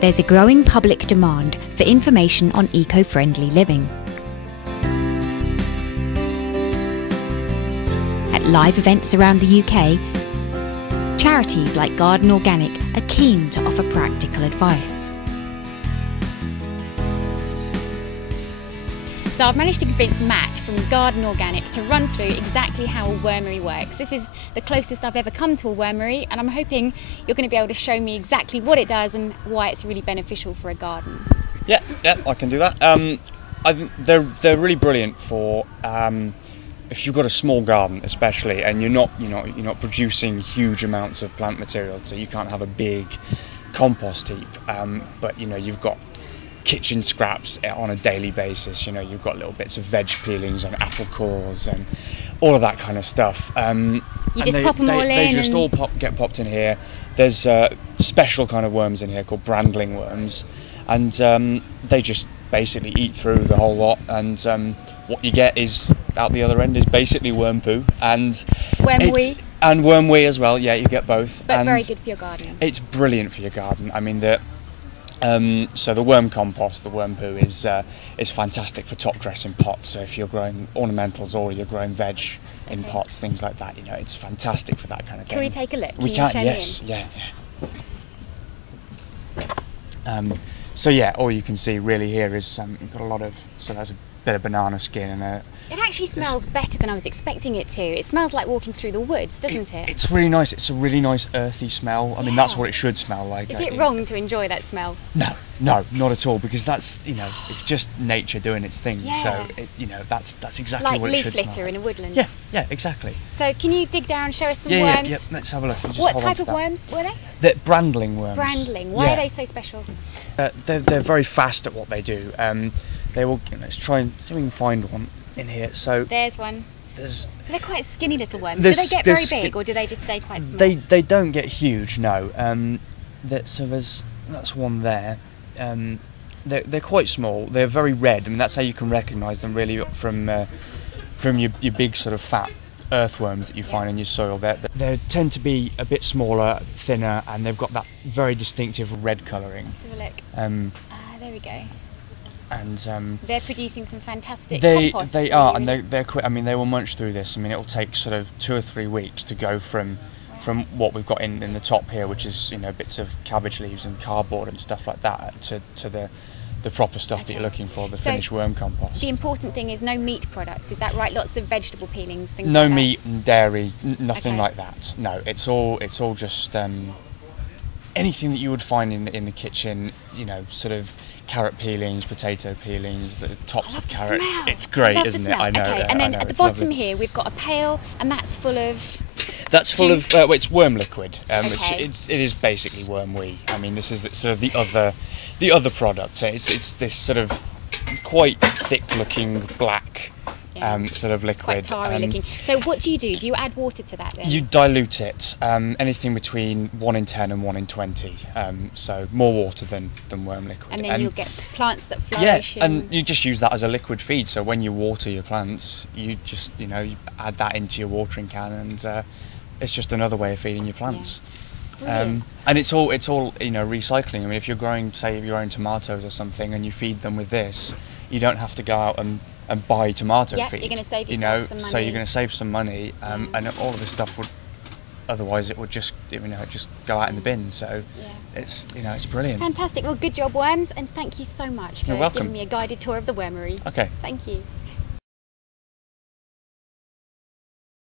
There's a growing public demand for information on eco-friendly living. At live events around the UK, charities like Garden Organic are keen to offer practical advice. So I've managed to convince Matt from Garden Organic to run through exactly how a wormery works. This is the closest I've ever come to a wormery, and I'm hoping you're going to be able to show me exactly what it does and why it's really beneficial for a garden. Yeah, I can do that. I think they're really brilliant for if you've got a small garden, especially, and you're not producing huge amounts of plant material, so you can't have a big compost heap. But you've got kitchen scraps on a daily basis. You've got little bits of veg peelings and apple cores and all of that kind of stuff. You just pop them all in? They just all get popped in here. There's special kind of worms in here called brandling worms, and they just basically eat through the whole lot, and what you get is out the other end is basically worm poo and worm wee. And worm wee as well. Yeah, you get both. But very good for your garden. It's brilliant for your garden. I mean, so the worm compost, the worm poo, is fantastic for top dressing pots. So if you're growing ornamentals or you're growing veg in pots, things like that, it's fantastic for that kind of thing. Can we take a look? We can. Yes. Yeah. So yeah, all you can see really here is you've got a lot of. So there's a bit of banana skin and it actually smells better than I was expecting it to. It smells like walking through the woods, doesn't it? It's really nice. It's a really nice earthy smell. I mean, that's what it should smell like. Is it wrong to enjoy that smell? No, not at all, because that's it's just nature doing its thing. Yeah. So that's exactly like what it should smell like. leaf litter in a woodland. Yeah, exactly. So can you dig down, show us some worms? Yeah. Let's have a look. What type of worms were they? They're brandling worms. Brandling. Why are they so special? They're very fast at what they do. They will. Let's try and see if we can find one in here. So there's one. So they're quite skinny little worms. Do they get very big, or do they just stay quite small? They don't get huge. No. So that's one there. They're quite small. They're very red. I mean, that's how you can recognise them really from your big sort of fat earthworms that you find in your soil. They tend to be a bit smaller, thinner, and they've got that very distinctive red colouring. Let's have a look. There we go. And they're producing some fantastic compost. They are, and they're quick. I mean, they will munch through this. I mean, it will take sort of 2 or 3 weeks to go from what we've got in the top here, which is bits of cabbage leaves and cardboard and stuff like that, to the proper stuff that you're looking for, the finished worm compost. The important thing is no meat products, is that right? Lots of vegetable peelings, things no like that? No meat and dairy, nothing like that. No, it's all just anything that you would find in the kitchen, sort of carrot peelings, potato peelings, the tops of carrots. Smell. It's great, isn't it? I know. Okay, and then at the bottom here we've got a pail, and that's full of. That's full juice. of it's worm liquid. Okay. It is basically worm wee. I mean, this is sort of the other product. It's this sort of quite thick-looking black. Sort of liquid. It's quite tarry looking. So what do? Do you add water to that then? You dilute it, anything between 1 in 10 and 1 in 20. So more water than worm liquid. And then you'll get plants that flourish. Yeah, and you just use that as a liquid feed. So when you water your plants, you just you add that into your watering can, and it's just another way of feeding your plants. Yeah. And it's all recycling. I mean, if you're growing tomatoes or something, and you feed them with this, you don't have to go out and buy tomato feed. You're going to save yourself some money. So you're going to save some money, and all of this stuff would, otherwise it would just just go out in the bin. So it's it's brilliant. Fantastic. Well, good job, worms, and thank you so much for giving me a guided tour of the wormery. Okay. Thank you.